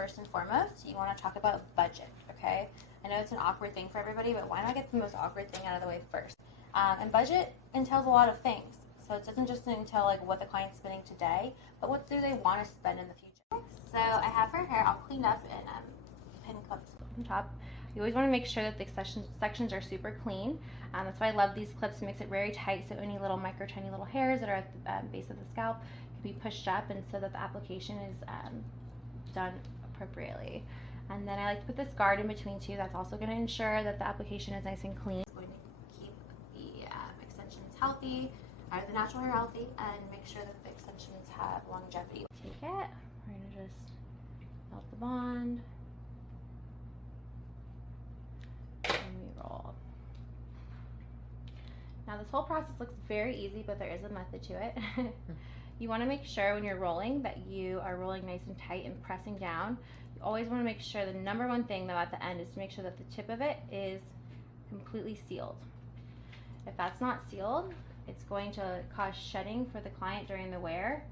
first and foremost, you want to talk about budget, okay? I know it's an awkward thing for everybody, but why not get the most awkward thing out of the way first? And budget entails a lot of things. So it doesn't just entail like what the client's spending today, but what do they want to spend in the future. So I have her hair all cleaned up and pin clips on top. You always want to make sure that the sections are super clean. That's why I love these clips. It makes it very tight, so any little tiny little hairs that are at the base of the scalp can be pushed up, and so that the application is done appropriately. And then I like to put this guard in between too. That's also going to ensure that the application is nice and clean. It's going to keep the extensions healthy, or the natural hair healthy, and make sure that the extensions have longevity. Take it. We're going to just melt the bond. Roll. Now this whole process looks very easy, but there is a method to it. You want to make sure when you're rolling that you are rolling nice and tight and pressing down. You always want to make sure, the number one thing though at the end is to make sure that the tip of it is completely sealed. If that's not sealed, it's going to cause shedding for the client during the wear,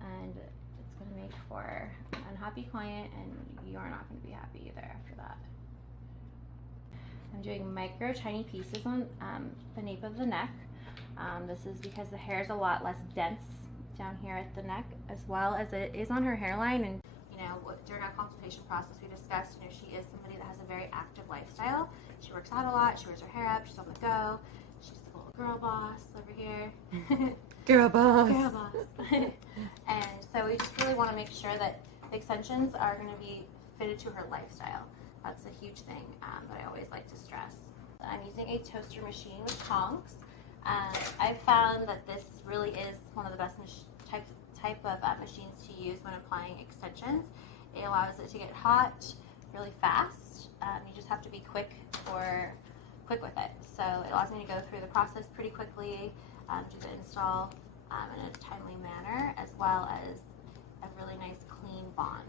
and it's going to make for an unhappy client, and you are not going to be happy either after that. I'm doing micro tiny pieces on the nape of the neck. This is because the hair is a lot less dense down here at the neck, as well as it is on her hairline. And you know, during our consultation process, we discussed, you know, she is somebody that has a very active lifestyle. She works out a lot. She wears her hair up. She's on the go. She's a little girl boss over here. Girl boss. Girl boss. And so we just really want to make sure that the extensions are going to be fitted to her lifestyle. That's a huge thing that I always like to stress. I'm using a toaster machine with tongs. I've found that this really is one of the best type of machines to use when applying extensions. It allows it to get hot really fast. You just have to be quick with it. So it allows me to go through the process pretty quickly, do the install in a timely manner, as well as a really nice clean bond.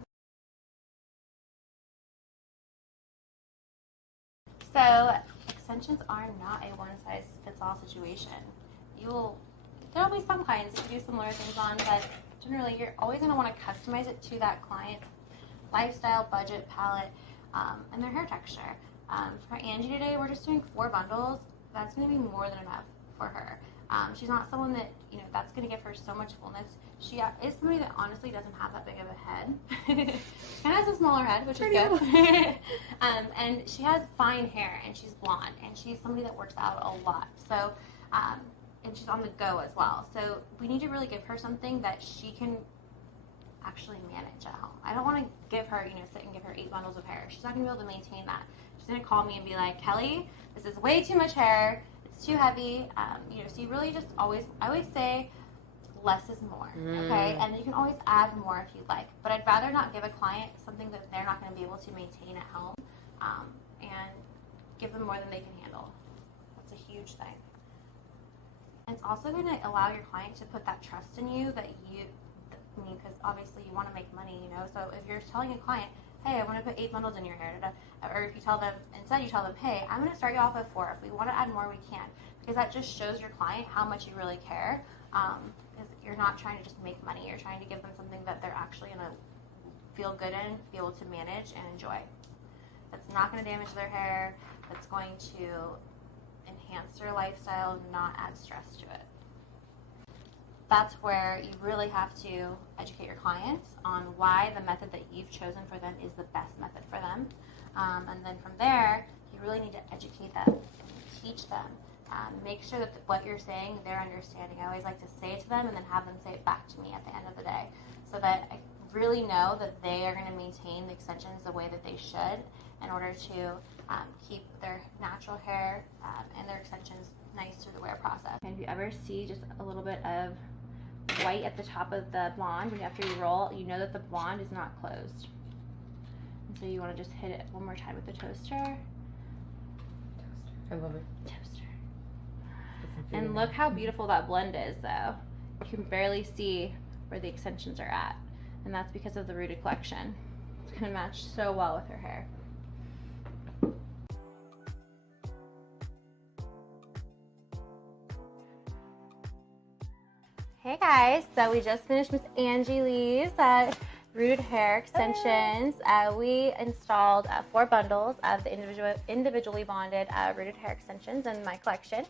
So extensions are not a one-size-fits-all situation. There'll be some clients that you do similar things on, but generally you're always going to want to customize it to that client's lifestyle, budget, palette, and their hair texture. For Angie today, we're just doing 4 bundles. That's going to be more than enough for her. She's not someone that, you know, that's going to give her so much fullness. She is somebody that honestly doesn't have that big of a head. She kind of has a smaller head, which is good. And she has fine hair, and she's blonde, and she's somebody that works out a lot. So, and she's on the go as well. So we need to really give her something that she can actually manage at home. I don't want to give her, you know, sit and give her 8 bundles of hair. She's not going to be able to maintain that. She's going to call me and be like, Kelly, this is way too much hair. It's too heavy. You know, so you really just I always say, less is more, okay? And you can always add more if you'd like. But I'd rather not give a client something that they're not going to be able to maintain at home, and give them more than they can handle. That's a huge thing. And it's also going to allow your client to put that trust in you because obviously you want to make money, you know? So if you're telling a client, hey, I want to put 8 bundles in your hair, or if you tell them, instead you tell them, hey, I'm going to start you off with 4. If we want to add more, we can. Because that just shows your client how much you really care. Because you're not trying to just make money. You're trying to give them something that they're actually going to feel good in, be able to manage and enjoy. That's not going to damage their hair. That's going to enhance their lifestyle, not add stress to it. That's where you really have to educate your clients on why the method that you've chosen for them is the best method for them. And then from there, you really need to educate them and teach them. Make sure that what you're saying, they're understanding. I always like to say it to them and then have them say it back to me at the end of the day, so that I really know that they are going to maintain the extensions the way that they should in order to keep their natural hair and their extensions nice through the wear process. And if you ever see just a little bit of white at the top of the blonde after you roll, you know that the blonde is not closed. And so you want to just hit it one more time with the toaster. I love it. Toaster. And look how beautiful that blend is, though. You can barely see where the extensions are at. And that's because of the rooted collection. It's going to match so well with her hair. Hey guys, so we just finished Miss Angie Lee's rooted hair extensions. We installed 4 bundles of the individually bonded rooted hair extensions in my collection.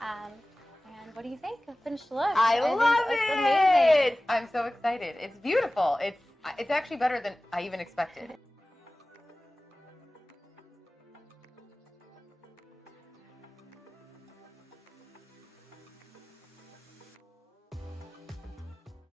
And what do you think of the finished look? I love it's it. amazing. I'm so excited. It's beautiful. It's actually better than I even expected.